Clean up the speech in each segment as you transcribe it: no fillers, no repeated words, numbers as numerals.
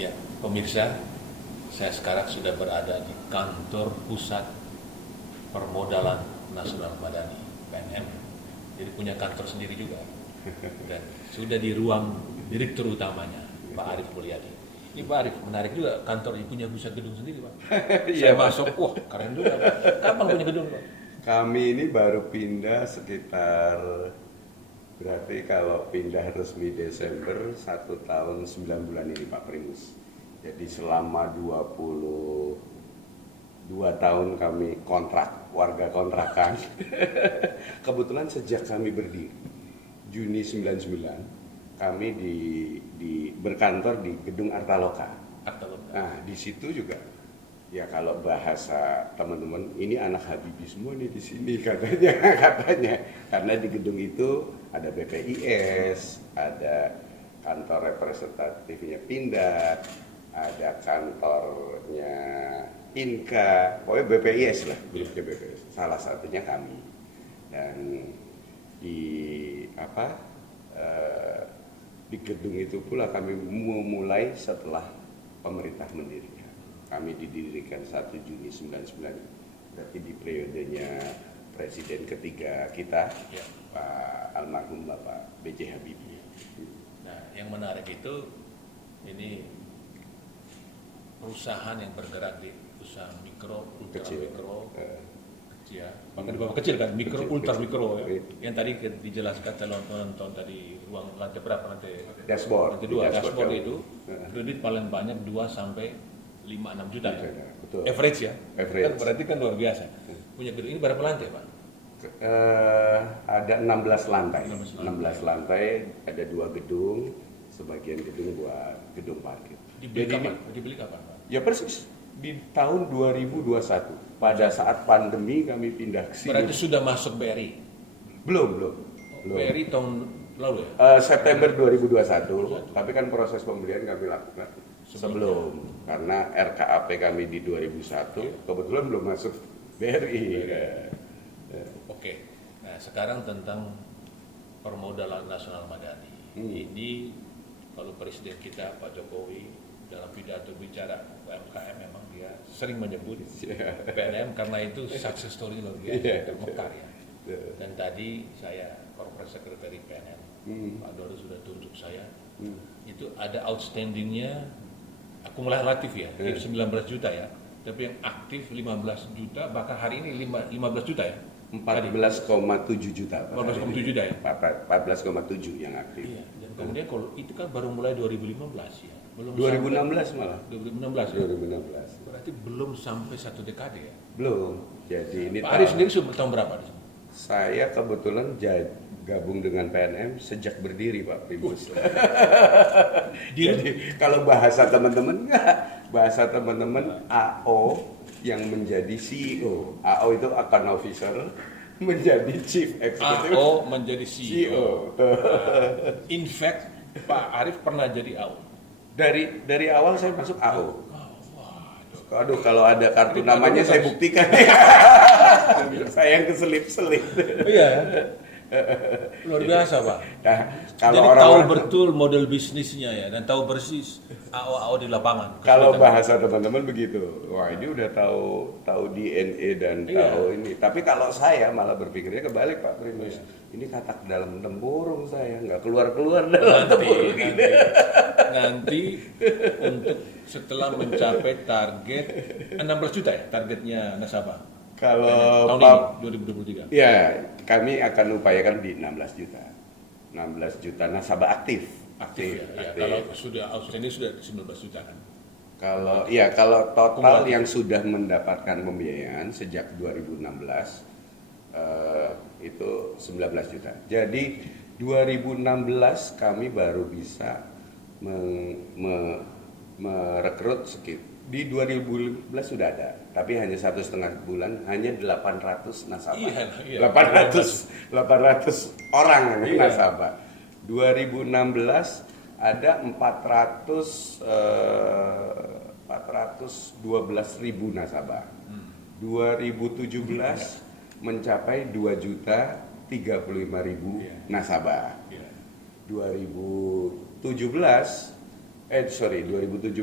Ya, pemirsa, saya sekarang sudah berada di kantor pusat permodalan nasional Madani (PNM). Jadi punya kantor sendiri juga dan sudah di ruang direktur utamanya Pak Arief Mulyadi. Ini Pak Arief, menarik juga kantor ini punya bisa gedung sendiri Pak. Saya Iya, Pak. masuk, wah keren juga Pak. Kapan punya gedung Pak? Kami ini baru pindah sekitar, berarti kalau pindah resmi Desember 1 tahun 9 bulan ini Pak Primus. Jadi selama 22 tahun kami kontrak, warga kontrakan. Kebetulan sejak kami berdiri, Juni 99, kami berkantor di Gedung Artaloka. Artaloka. Nah, di situ juga ya kalau bahasa teman-teman ini anak Habibie semua nih di sini katanya katanya karena di gedung itu ada BPIS, ada kantor representatifnya Pindad, ada kantornya Inka, pokoknya BPIS lah, grupnya BPIS. Salah satunya kami. Dan di apa di gedung itu pula kami memulai setelah pemerintah mendirikan. Kami didirikan 1 Juni 99, berarti di periodenya Presiden ketiga kita, Ya. Pak almarhum Bapak B.J. Habibie. Nah, yang menarik itu ini perusahaan yang bergerak di usaha mikro, ultra Kecil. mikro, ya, bahkan di bawah kecil kan, mikro, Kecil, ultra kecil. mikro ya. Iya. Yang tadi dijelaskan penonton tadi ruang lantai berapa lantai? Dashboard. Lantai 2, Di dashboard kami. itu kredit paling banyak 2 sampai 5-6 juta ya. Betul. Average ya. Average. Kan berarti kan luar biasa. Punya gedung ini berapa lantai, Pak? Ada 16 lantai. 16 16 lantai, ada 2 gedung, sebagian gedung buat gedung parkir. Dibeli Jadi kapan? Dibeli kapan, Pak? ya persis di tahun 2021 pada saat pandemi kami pindah ke sini. Berarti sudah masuk BRI. Belum. BRI tahun lalu ya? September 2021, tapi kan proses pembelian kami lakukan sebelum karena RKAP kami di 2001 kebetulan belum masuk BRI. Oke. Nah, sekarang tentang permodalan nasional Madani. Ini kalau presiden kita Pak Jokowi dalam pidato bicara UMKM memang dia sering menyebut PNM karena itu success story luar biasa termekar ya. Dan tadi saya corporate secretary PNM, Pak Dodo sudah tunjuk saya, itu ada outstandingnya akumulatif ya, 19 juta ya, tapi yang aktif 15 juta, bahkan hari ini 15 juta ya. 14,7 juta. 14,7 juta ya. 14,7 yang aktif. Iya, dan kemudian kalau itu kan baru mulai 2015 ya. Belum 2016 malah. 2016 ya. 2016. Berarti belum sampai 1 dekade ya. Belum. Jadi ini Pak Arief sendiri sudah tahun berapa di sini? saya kebetulan gabung dengan PNM sejak berdiri Pak Primus. Jadi kalau bahasa teman-teman AO yang menjadi CEO. AO itu account officer menjadi chief executive. AO menjadi CEO. In fact, Pak Arief pernah jadi AO. Dari awal saya masuk AO. Aduh, kalau ada kartu namanya saya buktikan. Saya yang keselip-selip. Iya. Luar biasa, Pak. Nah, Jadi kalau tahu orang betul model bisnisnya ya dan tahu persis AO-AO di lapangan. kalau bahasa teman-teman begitu, wah ini udah tahu DNA dan Iya. tahu ini. Tapi kalau saya malah berpikirnya kebalik Pak Primus. Ini katak dalam tempurung saya, nggak keluar dalam tempurung. nanti untuk setelah mencapai target 16 juta ya targetnya nasabah Kalau tahun Pak, ini 2023. ya kami akan upayakan di 16 juta. 16 juta nasabah aktif. Aktif ya. Ya, aktif. kalau sudah outstanding sudah 19 juta kan. Kalau total Kumulatif. yang sudah mendapatkan pembiayaan sejak 2016 itu 19 juta. Jadi 2016 kami baru bisa merekrut di 2015 sudah ada, tapi hanya 1,5 bulan, hanya 800 nasabah. Iya. 800 orang Iya. nasabah. 2016 ada 412.000 nasabah. 2017 mencapai 2.035.000 Iya. nasabah. Iya. 2017 2017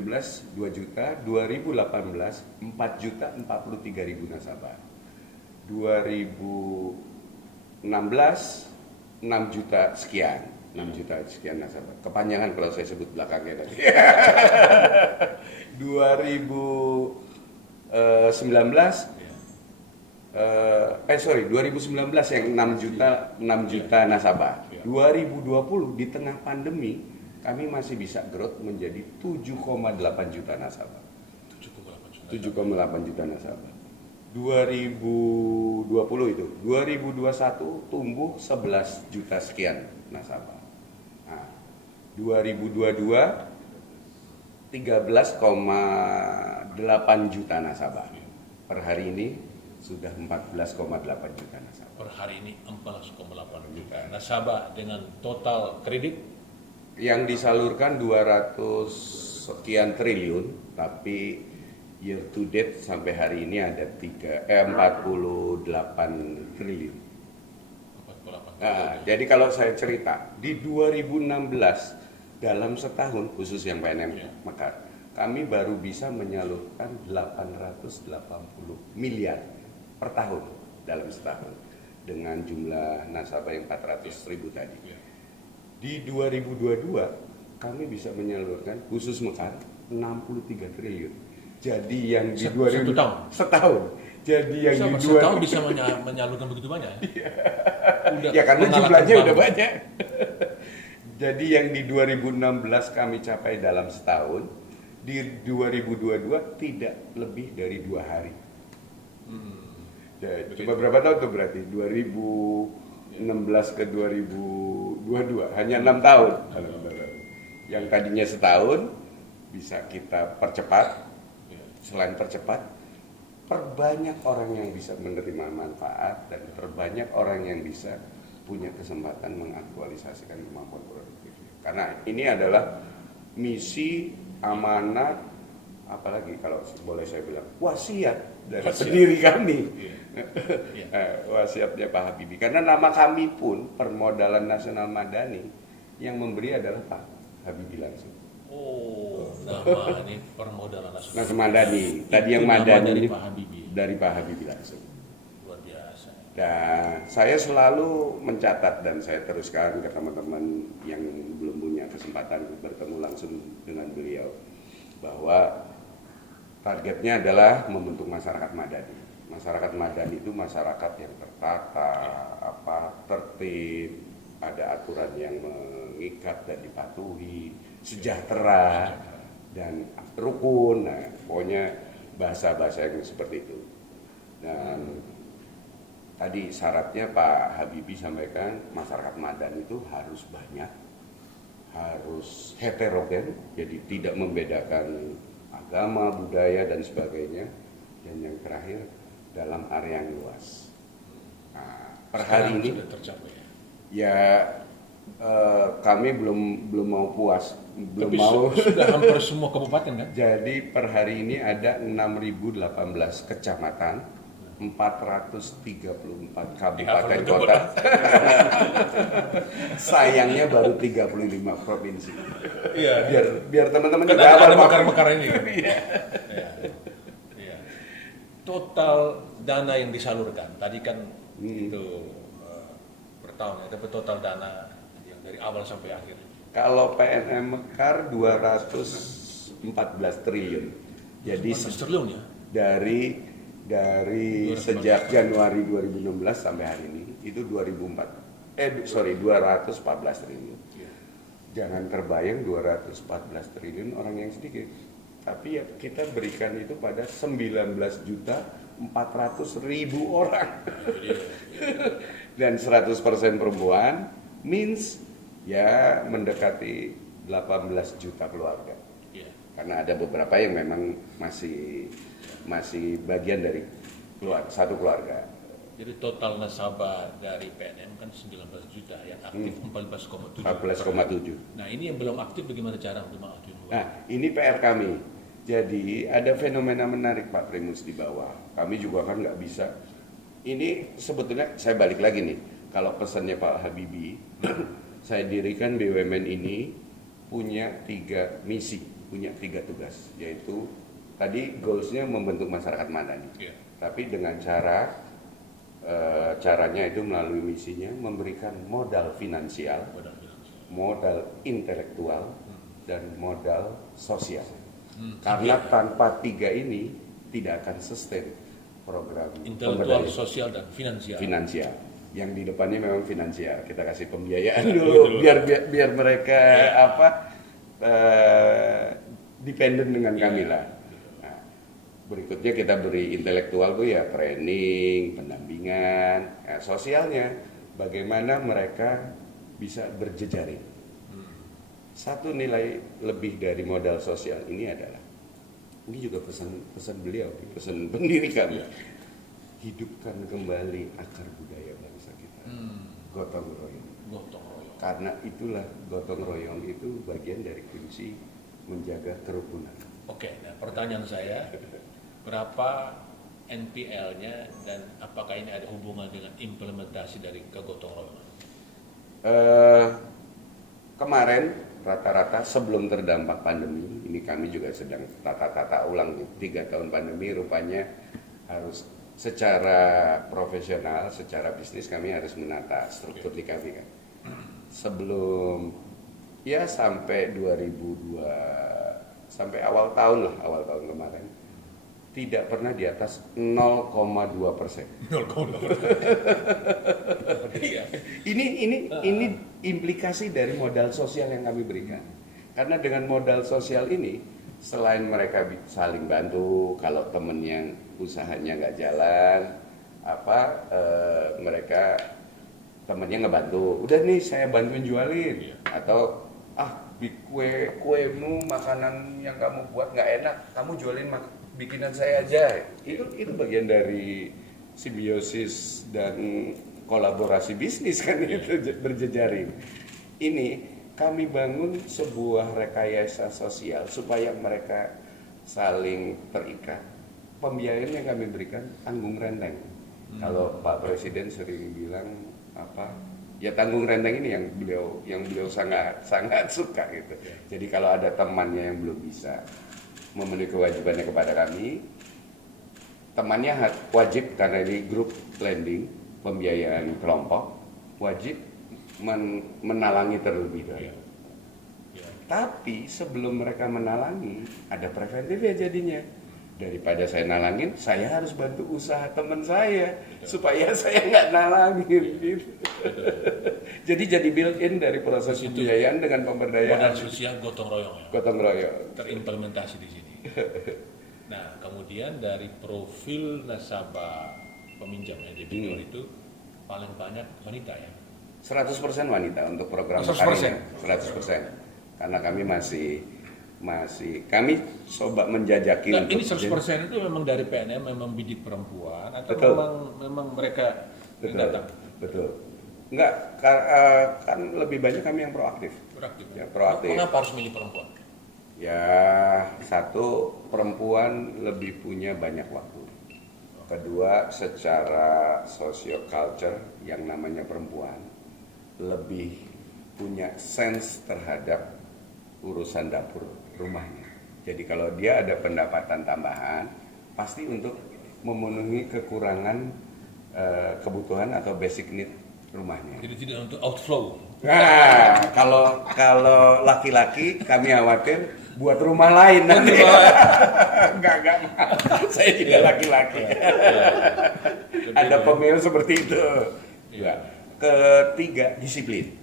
2 juta, 2018 4 juta 43 ribu nasabah. 2016 6 juta sekian, 6 juta sekian nasabah. Kepanjangan kalau saya sebut belakangnya tadi. 2019 2019 yang 6 juta nasabah. 2020 di tengah pandemi kami masih bisa growth menjadi 7,8 juta nasabah. 7,8 juta nasabah. 2020 itu, 2021 tumbuh 11 juta sekian nasabah. Nah, 2022 13,8 juta nasabah. Per hari ini sudah 14,8 juta nasabah. Per hari ini 14,8 juta nasabah dengan total kredit Yang disalurkan 200 sekian triliun, tapi year to date sampai hari ini ada 48 triliun. 48 Nah, jadi kalau saya cerita, di 2016 dalam setahun khusus yang PNM Mekar, kami baru bisa menyalurkan 880 miliar per tahun dalam setahun dengan jumlah nasabah yang 400 ribu tadi. Di 2022 kami bisa menyalurkan khusus Mekar 63 triliun. Jadi yang di 2000 setahun. Jadi yang di setahun bisa menyalurkan begitu banyak. Udah ya karena jumlahnya udah banyak. Jadi yang di 2016 kami capai dalam setahun, di 2022 tidak lebih dari 2 hari. Coba berapa tahun tuh berarti? 2016 ke 2022 hanya 6 tahun. Yang tadinya setahun bisa kita percepat. Selain percepat, perbanyak orang yang bisa menerima manfaat dan perbanyak orang yang bisa punya kesempatan mengaktualisasikan kemampuan produktifnya. Karena ini adalah misi, amanat, apalagi kalau boleh saya bilang wasiat dari pendiri kami. Wasiatnya Pak Habibie. Karena nama kami pun Permodalan Nasional Madani yang memberi adalah Pak Habibie langsung. Oh, nama ini Permodalan Nasional Madani. Tadi yang Madani dari ini Pak Habibie. Dari Pak Habibie langsung. Luar biasa. Dan saya selalu mencatat dan saya teruskan ke teman-teman yang belum punya kesempatan bertemu langsung dengan beliau bahwa targetnya adalah membentuk masyarakat madani. Masyarakat madani itu masyarakat yang tertata, tertib, ada aturan yang mengikat dan dipatuhi, sejahtera dan rukun. Nah, pokoknya bahasa-bahasa yang seperti itu. Dan tadi syaratnya Pak Habibie sampaikan masyarakat madani itu harus banyak, harus heterogen, jadi tidak membedakan agama, budaya dan sebagainya. Dan yang terakhir dalam area yang luas. Nah, per hari ini sudah tercapai. Ya kami belum mau puas, belum tapi mau. Sudah hampir semua kabupaten kan? Jadi per hari ini ada 6.018 kecamatan, 434 kabupaten kota. Sayangnya baru 35 provinsi. Iya. Biar teman-teman kan juga ada mekar-mekar ini. Iya. Total dana yang disalurkan tadi kan itu per tahun ya, tapi total dana yang dari awal sampai akhir. Kalau PNM Mekar 214 triliun. Jadi 14 triliun ya. Dari sejak Januari 2016 sampai hari ini itu 214 triliun. Jangan terbayang 214 triliun orang yang sedikit. Tapi ya kita berikan itu pada 19.400.000 orang. Dan 100% perempuan means ya mendekati 18 juta keluarga. Karena ada beberapa yang memang masih bagian dari satu keluarga. Jadi total nasabah dari PNM kan 19 juta, yang aktif 14,7. Nah ini yang belum aktif bagaimana cara untuk mengaktifkan? Nah ini PR kami. Jadi ada fenomena menarik Pak Primus di bawah. Kami juga kan nggak bisa. Ini sebetulnya saya balik lagi nih. Kalau pesannya Pak Habibie, saya dirikan BUMN ini punya 3 misi, punya 3 tugas, yaitu tadi goals-nya membentuk masyarakat madani. Tapi dengan caranya itu melalui misinya memberikan modal finansial, modal intelektual, dan modal sosial. Karena tanpa 3 ini tidak akan sustain program intelektual, sosial, dan finansial. Yang di depannya memang finansial. Kita kasih pembiayaan dulu biar mereka dependen dengan kami lah. Nah, berikutnya kita beri intelektual tuh ya training, pendampingan, sosialnya bagaimana mereka bisa berjejaring. Satu nilai lebih dari modal sosial ini adalah, ini juga pesan beliau, pesan pendiri kami, hidupkan kembali akar budaya bangsa kita, gotong royong. Karena itulah gotong royong itu bagian dari kunci menjaga kerukunan. Oke, nah pertanyaan saya, berapa NPL-nya dan apakah ini ada hubungan dengan implementasi dari kegotong royongan? Kemarin rata-rata sebelum terdampak pandemi, ini kami juga sedang tata ulang 3 tahun pandemi, rupanya harus secara profesional, secara bisnis kami harus menata struktur di kami kan. Sebelum ya sampai 2002, sampai awal tahun kemarin, tidak pernah di atas 0,2%. 0,2%. Ini implikasi dari modal sosial yang kami berikan. Karena dengan modal sosial ini, selain mereka saling bantu, kalau temen yang usahanya nggak jalan, mereka temennya ngebantu. Udah nih saya bantuin jualin, atau kuemu makanan yang kamu buat nggak enak, kamu jualin bikinan saya aja. Itu bagian dari simbiosis dan kolaborasi bisnis kan, itu berjejaring. Ini kami bangun sebuah rekayasa sosial supaya mereka saling terikat. Pembiayaan yang kami berikan tanggung renteng. Kalau Pak Presiden sering bilang ya tanggung renteng ini yang beliau sangat suka gitu. Jadi kalau ada temannya yang belum bisa memenuhi kewajibannya kepada kami, temannya wajib, karena ini grup lending, pembiayaan kelompok, wajib menalangi terlebih dahulu. Tapi sebelum mereka menalangi, ada preventif ya jadinya. Daripada saya nalangin, saya harus bantu usaha teman saya supaya saya nggak nalangin gitu. Jadi built-in dari proses pembiayaan dengan pemberdayaan. Modal sosial gotong royong ya. Gotong royong terimplementasi di sini. Nah, kemudian dari profil nasabah peminjam ya debitur itu paling banyak wanita ya. 100% wanita untuk program 100%. 100%. Karena kami kami coba menjajaki. Nah, ini 100% itu memang dari PNM, memang bidik perempuan atau betul. memang mereka datang? Betul. Enggak, kan lebih banyak kami yang proaktif. Ya, proaktif. Kenapa harus milih perempuan? Ya, satu, perempuan lebih punya banyak waktu. Kedua, secara socio-culture yang namanya perempuan lebih punya sense terhadap urusan dapur rumahnya. Jadi kalau dia ada pendapatan tambahan, pasti untuk memenuhi kekurangan kebutuhan atau basic need rumahnya. Jadi tidak untuk outflow. Nah, kalau laki-laki kami khawatir buat rumah lain nanti. Enggak. Saya tidak laki-laki. Ada pemilu seperti itu. Ya. Ketiga, disiplin.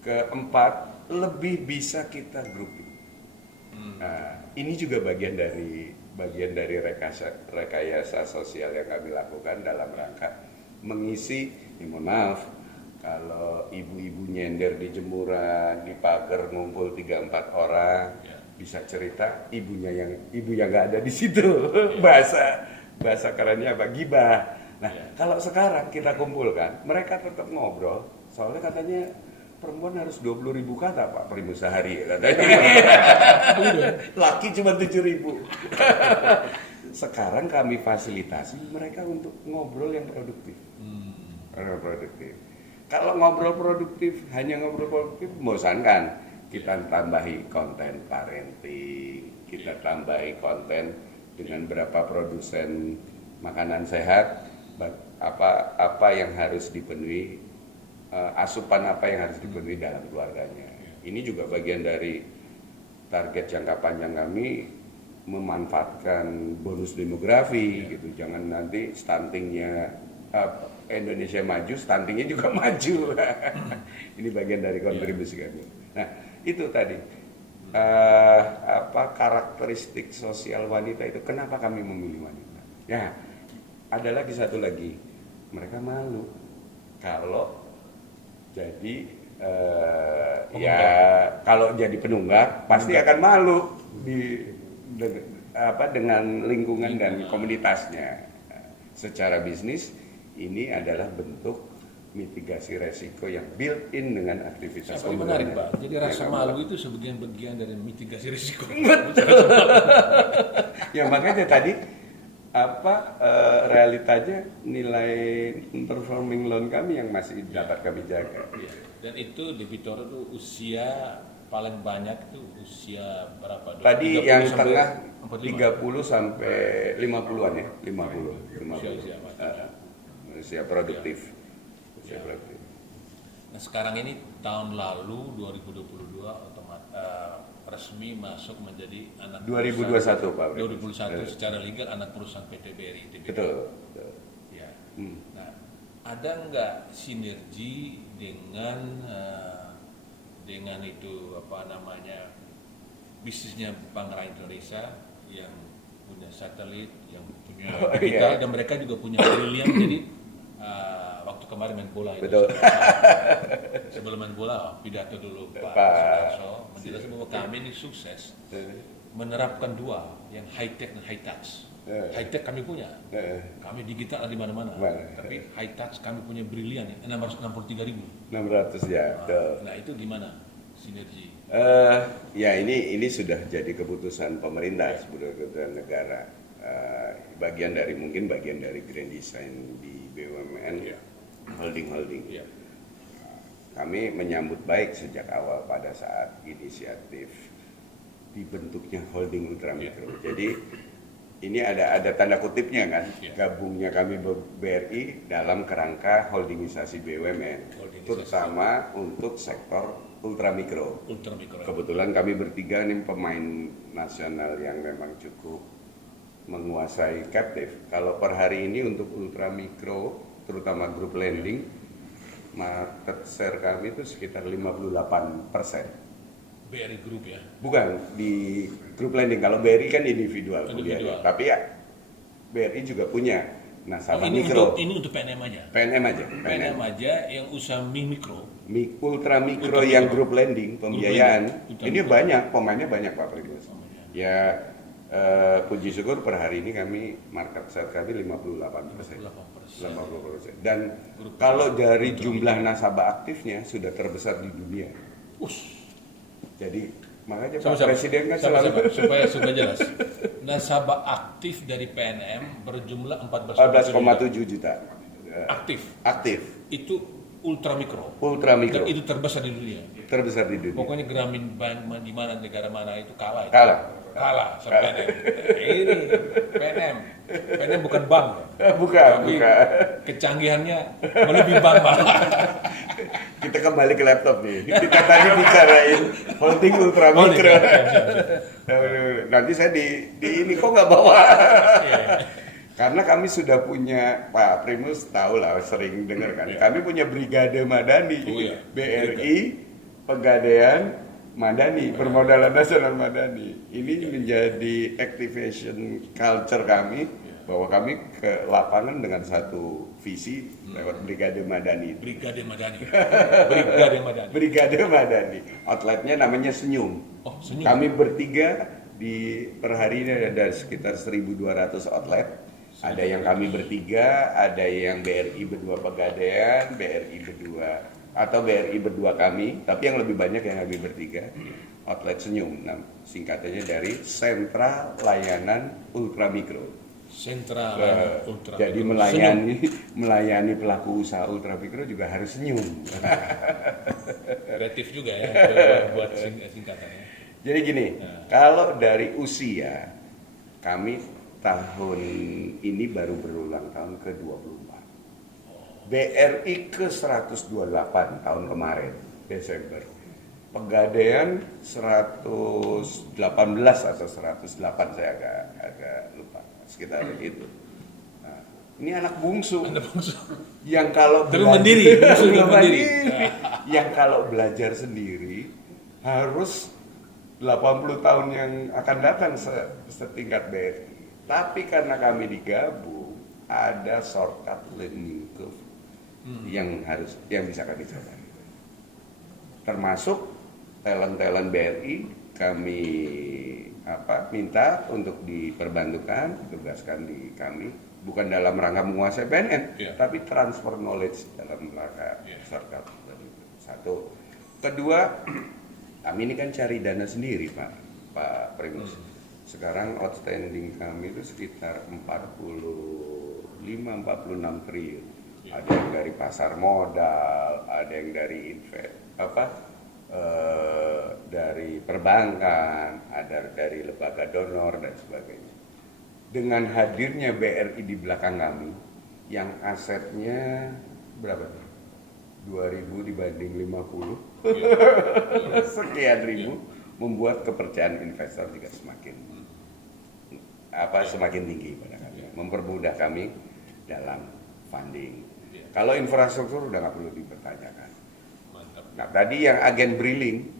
Keempat, lebih bisa kita grouping. Nah, ini juga bagian dari rekayasa sosial yang kami lakukan dalam rangka mengisi. Mohon maaf, kalau ibu-ibu nyender di jemuran, di pagar ngumpul 3-4 orang, bisa cerita ibu yang nggak ada di situ. bahasa kerennya apa? Gibah. Nah, kalau sekarang kita kumpulkan, mereka tetap ngobrol. Soalnya katanya perempuan harus 20.000 kata Pak Primus sehari katanya. Laki cuma 7.000. Sekarang kami fasilitasi mereka untuk ngobrol yang produktif. Kalau ngobrol produktif, hanya ngobrol produktif membosankan. Kita tambahi konten parenting, kita tambahi konten dengan berapa produsen makanan sehat, apa yang harus dipenuhi, asupan apa yang harus dipenuhi dalam keluarganya. Ini juga bagian dari target jangka panjang kami, memanfaatkan bonus demografi gitu. Jangan nanti stuntingnya Indonesia maju, stuntingnya juga maju. Ini bagian dari kontribusi kami. Nah, itu tadi karakteristik sosial wanita itu, kenapa kami memilih wanita. Ya, ada lagi satu lagi, mereka malu kalau jadi ya kalau jadi penunggak pasti akan malu dengan lingkungan dan komunitasnya. Secara bisnis ini adalah bentuk mitigasi resiko yang built-in dengan aktivitas. Sangat menarik, Pak. Jadi rasa malu itu sebagian-bagian dari mitigasi risiko. Betul. Ya makanya tadi realitanya nilai performing loan kami yang masih dapat kami jaga. Ya. Dan itu debitor itu usia paling banyak itu usia berapa? Tadi yang tengah 30 sampai 50-an ya, 50. Usia produktif. Ya. Nah sekarang ini tahun lalu 2022 resmi masuk menjadi anak 2021 Pak. 2021 secara legal anak perusahaan PT BRI. Betul. Ya. Nah ada nggak sinergi dengan itu bisnisnya Bank Rakyat Indonesia yang punya satelit, yang punya digital, dan mereka juga punya brilian. Jadi waktu kemarin main bola itu, sebelum main bola pidato dulu Pak Sudarso menjelaskan bahwa kami ini sukses menerapkan dua, yang high tech dan high touch. High tech kami punya, kami digital di mana-mana, tapi high touch kami punya brilian, 663.000. 600 ya. Nah itu gimana sinergi? Ya ini sudah jadi keputusan pemerintah, keputusan negara. Bagian dari grand design di BUMN, holding. Kami menyambut baik sejak awal pada saat inisiatif dibentuknya holding ultramikro. Jadi ini ada tanda kutipnya kan, gabungnya kami BRI dalam kerangka holdingisasi BUMN, terutama untuk sektor ultramikro. Kebetulan kami bertiga nih pemain nasional yang memang cukup menguasai captive. Kalau per hari ini untuk ultramikro, terutama grup lending, market share kami itu sekitar 58%. BRI Group ya? Bukan, di grup lending. Kalau BRI kan individual. Tapi ya BRI juga punya nasabah mikro. Ini untuk PNM aja? PNM aja yang usaha mikro. Ultramikro yang grup lending, pembiayaan. Ini banyak, pemainnya banyak Pak Primus. Ya, puji syukur per hari ini kami market share kami 58%. Dan kalau dari jumlah nasabah aktifnya sudah terbesar di dunia. Jadi makanya Pak Presiden kan selalu supaya jelas. Nasabah aktif dari PNM berjumlah 14,7 juta. Aktif. Itu ultramikro. Ultramikro. Dan itu terbesar di dunia. Pokoknya Grameen Bank di mana negara mana itu kalah. Kalah sama PNM. Ini PNM bukan bank. Bukan. Kecanggihannya melebihi bank malah. Kita kembali ke laptop nih. Kita tadi bicarain holding ultramikro. Nanti saya di ini kok nggak bawa. Karena kami sudah punya, Pak Primus tahu lah, sering dengar kan. Kami punya Brigade Madani, BRI, Pegadaian Madani, Permodalan Nasional Madani. Ini menjadi activation culture kami, bahwa kami ke lapangan dengan satu visi lewat Brigade Madani. Brigade Madani. Outletnya namanya Senyum. Senyum. Kami bertiga per hari ini ada sekitar 1.200 outlet. Ada yang kami bertiga, ada yang BRI berdua Pegadaian, BRI berdua kami, tapi yang lebih banyak yang kami bertiga. Outlet Senyum, singkatannya dari Sentra Layanan Ultramikro. Sentra ultra. Jadi melayani pelaku usaha ultramikro juga harus senyum. Kreatif juga ya buat singkatannya. Jadi gini, kalau dari usia kami tahun ini baru berulang tahun ke-24. BRI ke-128 tahun kemarin, Desember. Pegadaian 118 atau 108, saya agak lupa, sekitar itu. Nah, ini anak bungsu. Yang kalau mandiri, yang kalau belajar sendiri harus 80 tahun yang akan datang setingkat BRI. Tapi karena kami digabung, ada shortcut learning curve yang bisa kami coba. Termasuk talent BRI kami minta untuk diperbantukan, ditugaskan di kami, bukan dalam rangka menguasai BNN, tapi transfer knowledge dalam rangka shortcut. Satu. Kedua, kami ini kan cari dana sendiri, Pak Primus. Sekarang outstanding kami itu sekitar 45-46 triliun. Ada yang dari pasar modal, ada yang dari dari perbankan, ada dari lembaga donor dan sebagainya. Dengan hadirnya BRI di belakang kami, yang asetnya berapa? 2.000 dibanding 50, sekian ribu, membuat kepercayaan investor juga semakin tinggi pada kami, mempermudah kami dalam funding. Kalau infrastruktur udah nggak perlu dipertanyakan. Mantap. Nah, tadi yang agen Briling,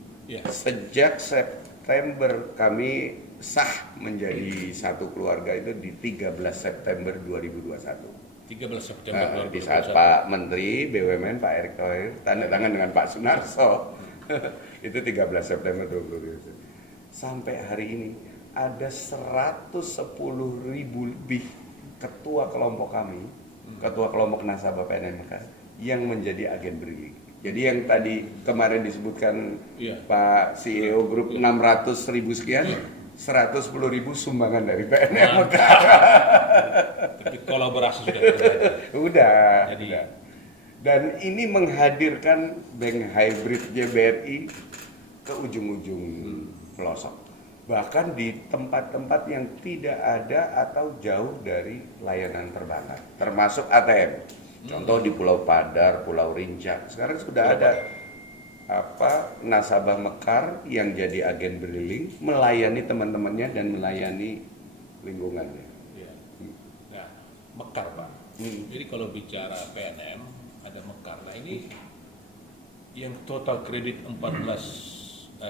sejak September kami sah menjadi satu keluarga itu di 13 September 2021. 13 September 2021. Di saat Pak Menteri BUMN Pak Erick Thohir tanda tangan dengan Pak Sunarso. Itu 13 September 2021. Sampai hari ini ada 110.000 lebih ketua kelompok kami, ketua kelompok nasabah PNM yang menjadi agen Briling. Jadi yang tadi kemarin disebutkan Pak CEO Grup 600.000 sekian, 110.000 sumbangan dari PNM. Tapi kolaborasi sudah terjadi. Udah. Dan ini menghadirkan bank hybridnya BRI ke ujung-ujung pelosok. Bahkan di tempat-tempat yang tidak ada atau jauh dari layanan perbankan, termasuk ATM. Contoh di Pulau Padar, Pulau Rinca. Sekarang sudah ada nasabah Mekar yang jadi agen Briling, melayani teman-temannya dan melayani lingkungannya. Nah, Mekar, Pak. Jadi kalau bicara PNM ada Mekar. Nah, ini yang total kredit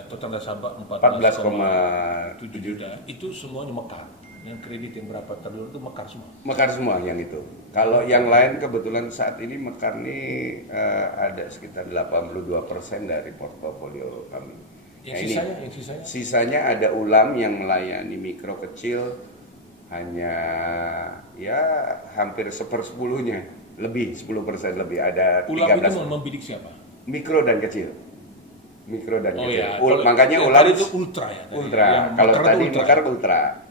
total nasabah 14,7 juta itu semuanya Mekar. Yang kredit yang berapa triliun itu Mekar semua? Mekar semua yang itu. Kalau yang lain kebetulan saat ini Mekar ini ada sekitar 82% dari portofolio kami. Yang sisanya ada Ulam yang melayani mikro kecil hanya hampir 1/10-nya, lebih 10% lebih, ada 13%. Ulam itu membidik siapa? Mikro dan kecil. Kecil. Makanya Ulam itu ultra ya. Ultra. Kalau tadi Mekar ultra.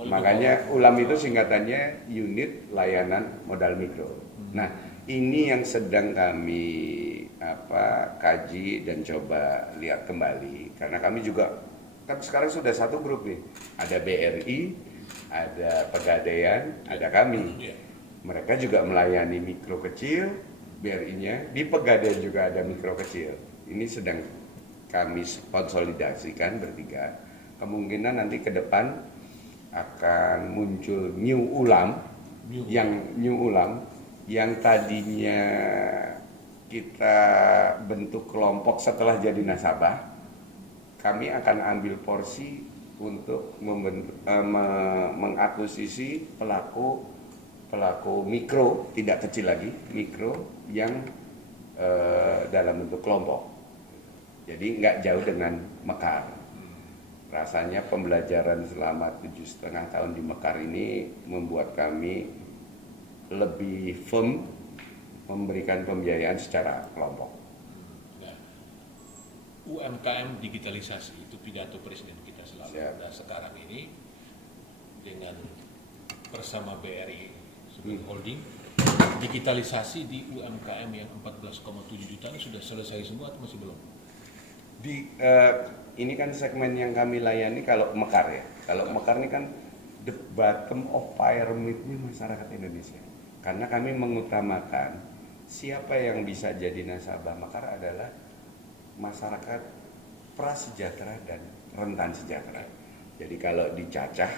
Makanya Ulam itu singkatannya unit layanan modal mikro. Nah, ini yang sedang kami kaji dan coba lihat kembali, karena kami juga kan sekarang sudah satu grup nih. Ada BRI, ada Pegadaian, ada kami. Mereka juga melayani mikro kecil, BRI-nya di Pegadaian juga ada mikro kecil. Ini sedang kami konsolidasikan bertiga. Kemungkinan nanti ke depan akan muncul New Ulam yang tadinya kita bentuk kelompok setelah jadi nasabah. Kami akan ambil porsi untuk mengakuisisi pelaku mikro, tidak kecil lagi, mikro yang dalam bentuk kelompok. Jadi nggak jauh dengan Mekar. Rasanya pembelajaran selama 7,5 tahun di Mekar ini membuat kami lebih firm memberikan pembiayaan secara kelompok. Nah, UMKM digitalisasi itu pidato Presiden kita selalu. Nah, sekarang ini dengan bersama BRI sebagai holding, digitalisasi di UMKM yang 14,7 juta ini sudah selesai semua atau masih belum? Ini kan segmen yang kami layani kalau Mekar ya. Kalau Mekar ini kan the bottom of pyramid-nya masyarakat Indonesia. Karena kami mengutamakan siapa yang bisa jadi nasabah Mekar adalah masyarakat prasejahtera dan rentan sejahtera. Jadi kalau dicacah,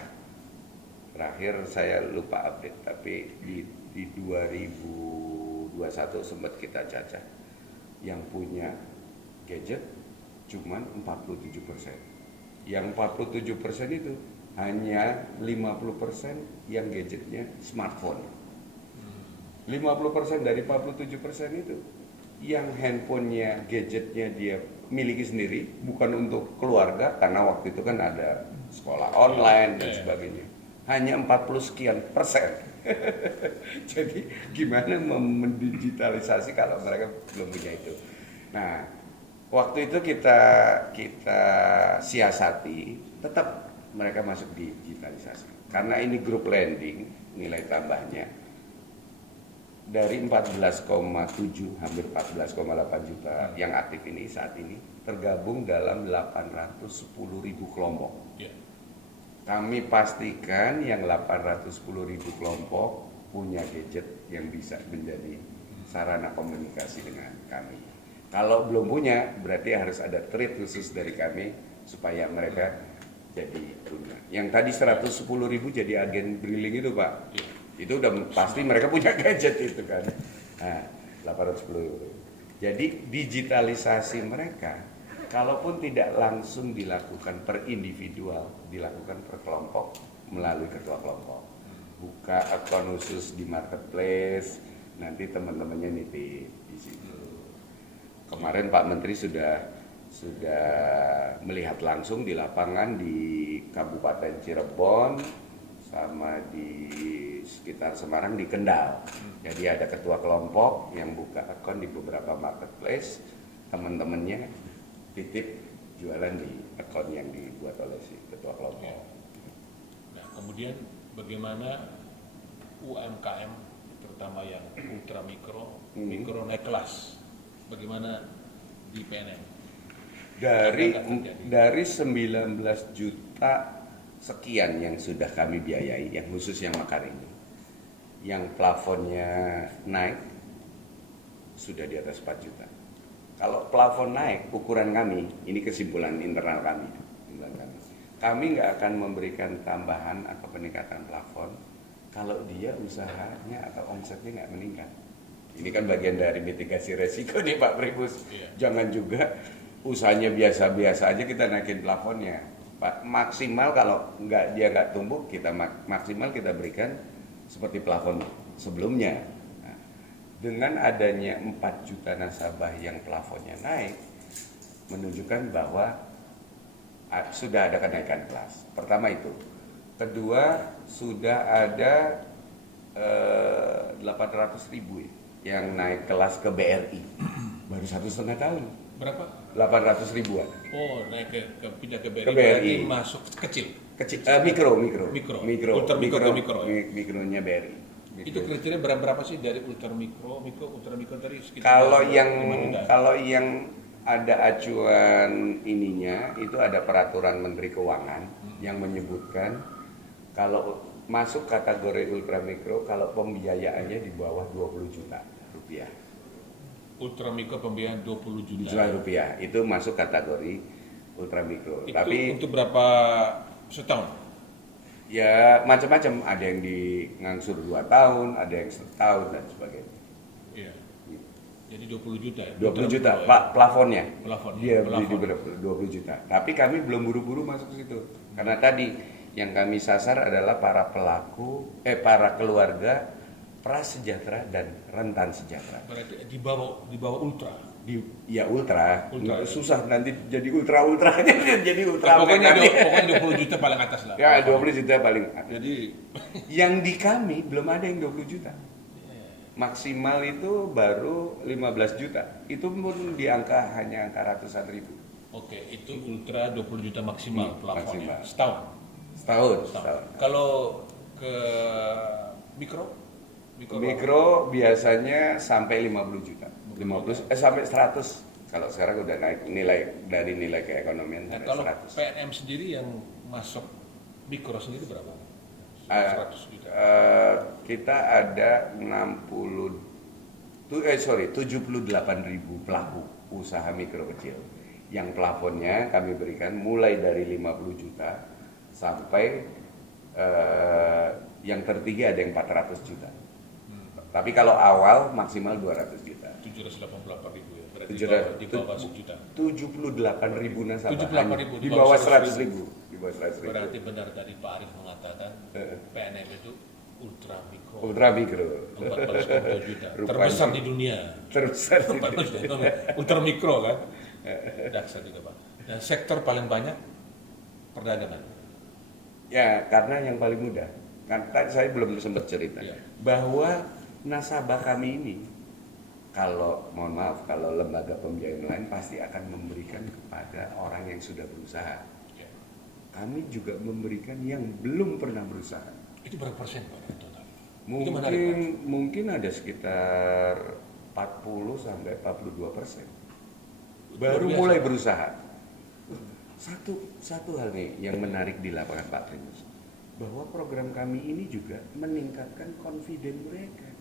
terakhir saya lupa update, tapi di 2021 sempat kita cacah. Yang punya gadget cuman 47%. Yang 47% itu hanya 50% yang gadgetnya smartphone. 50% dari 47% itu yang handphonenya, gadgetnya dia miliki sendiri, bukan untuk keluarga, karena waktu itu kan ada sekolah online dan sebagainya. Hanya 40 sekian persen. Jadi gimana mendigitalisasi kalau mereka belum punya itu. Nah, waktu itu kita siasati, tetap mereka masuk di digitalisasi. Karena ini grup lending, nilai tambahnya dari 14,7 hampir 14,8 juta yang aktif ini saat ini tergabung dalam 810.000 kelompok. Kami pastikan yang 810.000 kelompok punya gadget yang bisa menjadi sarana komunikasi dengan kami. Kalau belum punya, berarti harus ada treat khusus dari kami supaya mereka jadi punya. Yang tadi 110.000 jadi agen briling itu, Pak. Itu udah pasti mereka punya gadget itu kan. Nah, 810. Jadi digitalisasi mereka, kalaupun tidak langsung dilakukan per individual, dilakukan per kelompok melalui ketua kelompok. Buka akun khusus di marketplace, nanti teman-temannya nitip di situ. Kemarin Pak Menteri sudah melihat langsung di lapangan di Kabupaten Cirebon sama di sekitar Semarang di Kendal. Jadi ada ketua kelompok yang buka akun di beberapa marketplace, teman-temannya titip jualan di akun yang dibuat oleh si ketua kelompok. Nah, kemudian bagaimana UMKM terutama yang ultra mikro, mikro naik kelas, bagaimana di PNM? Dari 19 juta sekian yang sudah kami biayai, yang khusus yang Mekar ini, yang plafonnya naik sudah di atas 4 juta. Kalau plafon naik, ukuran kami, ini kesimpulan internal kami, kami nggak akan memberikan tambahan atau peningkatan plafon kalau dia usahanya atau omsetnya nggak meningkat. Ini kan bagian dari mitigasi resiko nih Pak Pribus. Jangan juga usahanya biasa-biasa aja kita naikin plafonnya. Pak, maksimal kalau dia nggak tumbuh, kita maksimal kita berikan seperti plafon sebelumnya. Nah, dengan adanya 4 juta nasabah yang plafonnya naik, menunjukkan bahwa sudah ada kenaikan kelas. Pertama itu. Kedua, sudah ada 800.000 yang naik kelas ke BRI. Baru 1,5 tahun. Berapa? 800 ribuan. Oh, naik pindah ke BRI. Ke BRI. Masuk kecil. Mikro. Ultra mikro. Mikronya BRI. Itu kriteria berapa sih dari ultra mikro, tadi sekitar? Kalau yang ada acuan ininya itu ada peraturan Menteri Keuangan yang menyebutkan kalau masuk kategori ultra mikro kalau pembiayaannya di bawah 20 juta rupiah. Ultra mikro pembiayaan 20 juta rupiah itu masuk kategori ultra mikro. Itu tapi untuk berapa setahun? Ya macam-macam, ada yang ngangsur 2 tahun, ada yang setahun dan sebagainya. Iya. Jadi 20 juta ya? 20 juta plafonnya. Dia beli di 20 juta. Tapi kami belum buru-buru masuk ke situ. Karena tadi yang kami sasar adalah para keluarga prasejahtera dan rentan sejahtera. Berarti di bawah ultra. Ultra. Susah nanti jadi ultra-ultranya jadi ultra. Pokoknya 20 juta paling atas lah. Ya, 20 juta paling atas. Jadi yang di kami belum ada yang 20 juta. Maksimal itu baru 15 juta. Itu pun di hanya angka ratusan ribu. Oke, itu ultra 20 juta maksimal plafonnya. Setahun. Kalau ke mikro? Mikro biasanya sampai 50 juta. 50 sampai 100. Kalau sekarang udah naik dari nilai keekonomian Nah, sampai kalau 100. PNM sendiri yang masuk mikro sendiri berapa? Eh, 100 juta. Kita ada 78.000 pelaku usaha mikro kecil. Yang plafonnya kami berikan mulai dari 50 juta sampai yang tertinggi ada yang 400 juta. Tapi kalau awal maksimal 200 juta. 788.000 ya, berarti 700, di bawah sejuta. 78.000 nasabah. 78.000 Di bawah 100.000. Di bawah 100.000. Berarti benar tadi Pak Arief mengatakan PNM itu ultra mikro. Ultra mikro. 14,2 juta. Rupanya. Terbesar di dunia. Terbesar di 14 juta. Ultra mikro kan. Daksa juga Pak. Dan sektor paling banyak perdagangan. Ya, karena yang paling mudah. Kan saya belum sempat cerita Ya. bahwa nasabah kami ini, kalau mohon maaf, kalau lembaga pembiayaan lain pasti akan memberikan kepada orang yang sudah berusaha. Ya. Kami juga memberikan yang belum pernah berusaha. Itu berapa persen Pak dari total? Itu menarik, Pak. Mungkin ada sekitar 40 sampai 42%. Baru biasa, mulai Pak. berusaha. Satu hal nih yang menarik di lapangan Pak Primus, bahwa program kami ini juga meningkatkan confidence mereka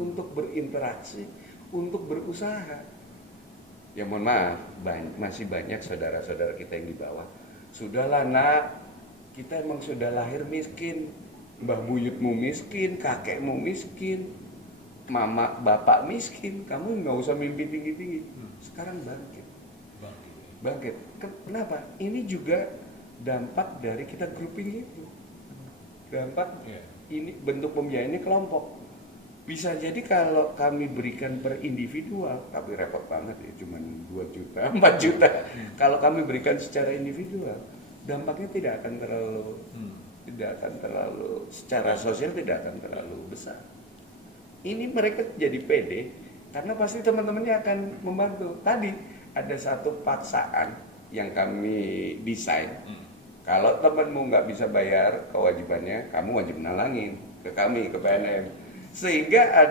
untuk berinteraksi, untuk berusaha. Ya mohon maaf, masih banyak saudara-saudara kita yang di bawah. Sudahlah nak, kita emang sudah lahir miskin, mbah buyutmu miskin, kakekmu miskin, mama bapak miskin, kamu nggak usah mimpi tinggi-tinggi. Sekarang bangkit. Kenapa? Ini juga dampak dari kita grouping itu. Dampak ini bentuk pembiayaannya kelompok. Bisa jadi kalau kami berikan per individual, tapi repot banget ya, cuma 2 juta, 4 juta. Kalau kami berikan secara individual, dampaknya tidak akan terlalu secara sosial tidak akan terlalu besar. Ini mereka jadi pede karena pasti teman-temannya akan membantu. Tadi ada satu paksaan yang kami desain. Kalau temanmu nggak bisa bayar kewajibannya, kamu wajib nalangin ke kami, ke PNM. Sehingga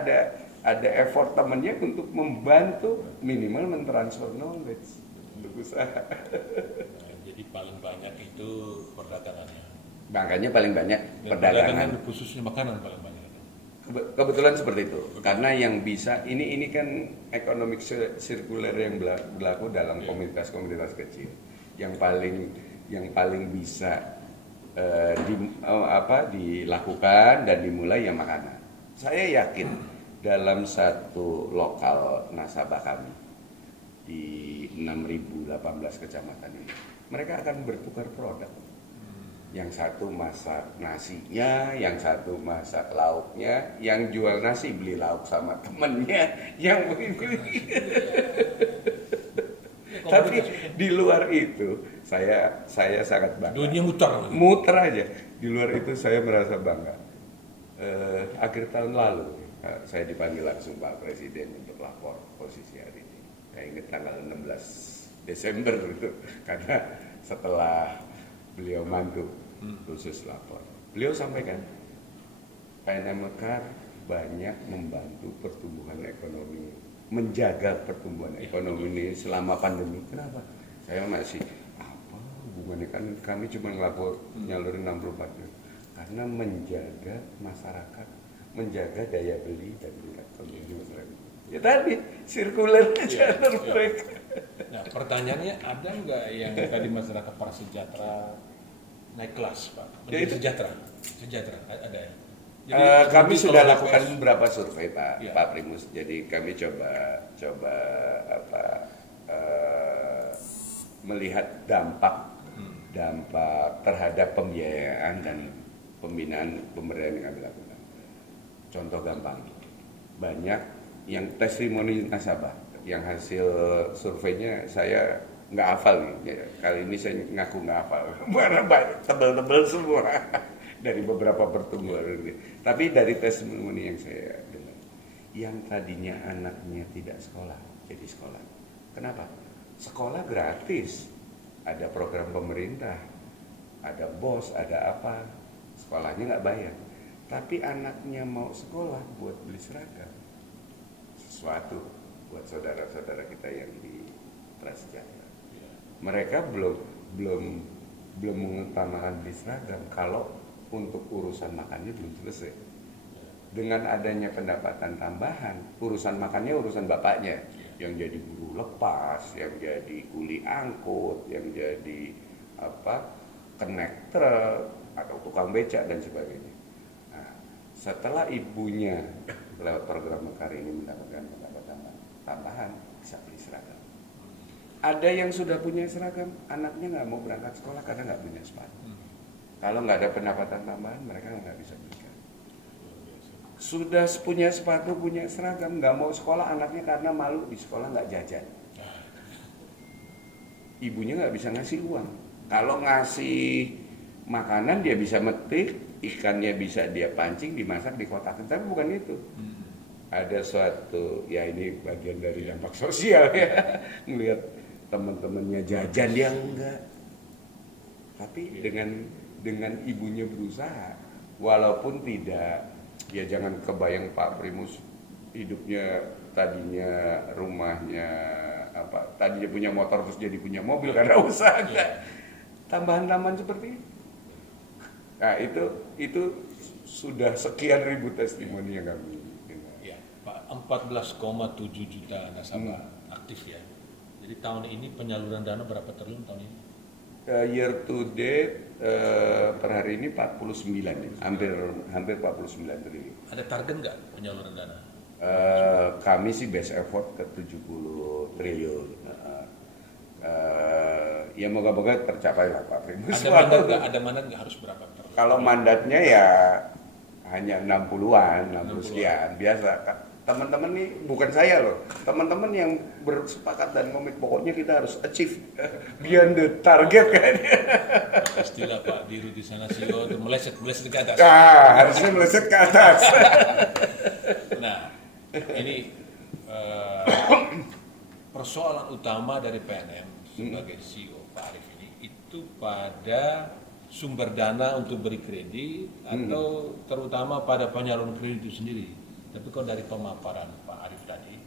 ada effort temannya untuk membantu minimal mentransfer knowledge untuk usaha. Nah, jadi paling banyak itu perdagangannya. Makanya paling banyak Dan perdagangan. khususnya makanan paling banyak. Kebetulan seperti itu. Karena yang bisa ini kan ekonomi sirkuler yang berlaku dalam komunitas-komunitas kecil. Yang paling bisa dilakukan dan dimulai yang makanan. Saya yakin dalam satu lokal nasabah kami di 6.018 kecamatan ini, mereka akan bertukar produk. Yang satu masak nasinya, yang satu masak lauknya, yang jual nasi beli lauk sama temennya, yang begini. Tapi di luar itu saya sangat bangga. Dunia muter aja. Di luar itu saya merasa bangga. Akhir tahun lalu saya dipanggil langsung Pak Presiden untuk lapor posisi hari ini. Saya ingat tanggal 16 Desember itu, karena setelah beliau mantu khusus lapor. Beliau sampaikan PNM Mekar banyak membantu pertumbuhan ekonomi, menjaga pertumbuhan ekonomi ini selama pandemi. Kenapa? Saya masih apa hubungannya, kan kami cuma ngelapor nyalurin 64 juta. Karena menjaga masyarakat, menjaga daya beli dan tingkat konsumsi masyarakat. Ya tadi sirkuler jalur mereka. Nah, pertanyaannya ada nggak yang tadi masyarakat prasejahtera naik kelas, Pak? Menjadi sejahtera ada ya? Jadi, kami sudah kalau lakukan beberapa survei Ya. Pak Primus. Jadi kami coba melihat dampak terhadap pembiayaan dan pembinaan pemberdayaan yang kami lakukan. Contoh gampang, banyak yang testimoni nasabah, yang hasil surveinya saya nggak hafal nih. Kali ini saya ngaku nggak hafal, tebel-tebel semua dari beberapa pertemuan ini. Tapi dari testimoni yang saya dengar, yang tadinya anaknya tidak sekolah jadi sekolah. Kenapa? Sekolah gratis, ada program pemerintah, ada BOS, ada apa, sekolahnya nggak bayar. tapi anaknya mau sekolah buat beli seragam, sesuatu buat saudara-saudara kita yang di Transjaya. Mereka belum mengutamakan beli seragam kalau untuk urusan makannya belum selesai. Dengan adanya pendapatan tambahan, urusan makannya urusan bapaknya, yang jadi guru lepas, yang jadi kuli angkut, yang jadi konektor atau tukang becak dan sebagainya. Nah, setelah ibunya lewat program Mekar ini mendapatkan pendapatan tambahan, bisa beli seragam. Ada yang sudah punya seragam, anaknya nggak mau berangkat sekolah karena nggak punya sepatu. Kalau nggak ada pendapatan tambahan, mereka nggak bisa belikan. Sudah punya sepatu, punya seragam, nggak mau sekolah anaknya karena malu di sekolah nggak jajan. Ibunya nggak bisa ngasih uang. Kalau ngasih makanan dia bisa metik, ikannya bisa dia pancing, dimasak di kotak. Tapi bukan itu. Ada suatu, ya ini bagian dari dampak sosial ya, ngelihat teman-temannya jajan dia enggak. Tapi dengan ibunya berusaha, walaupun tidak. Ya jangan kebayang Pak Primus hidupnya tadinya rumahnya tadinya punya motor terus jadi punya mobil karena usaha. Tambahan-tambahan seperti itu. Nah itu sudah sekian ribu testimoni yang kami dengar. Ya, Pak, 14,7 juta nasabah aktif ya. Jadi tahun ini penyaluran dana berapa triliun tahun ini? Year to date per hari ini 49 ya, hampir 49 triliun. Ada target nggak penyaluran dana? Kami sih best effort ke 70 triliun. Ya moga-moga tercapai lah Pak Primus. Ada mandat nggak harus berapa? Kalau mandatnya ya hanya 60-an, 60 sekian. Biasa teman-teman nih, bukan saya loh, teman-teman yang bersepakat dan komit, pokoknya kita harus achieve beyond the target kan. Istilah Pak Diru di sana CEO itu meleset ke atas. Nah, harusnya meleset ke atas. Nah, ini persoalan utama dari PNM sebagai CEO Pak Arief ini itu pada sumber dana untuk beri kredit atau terutama pada penyaluran kredit itu sendiri. Tapi kalau dari pemaparan Pak Arief tadi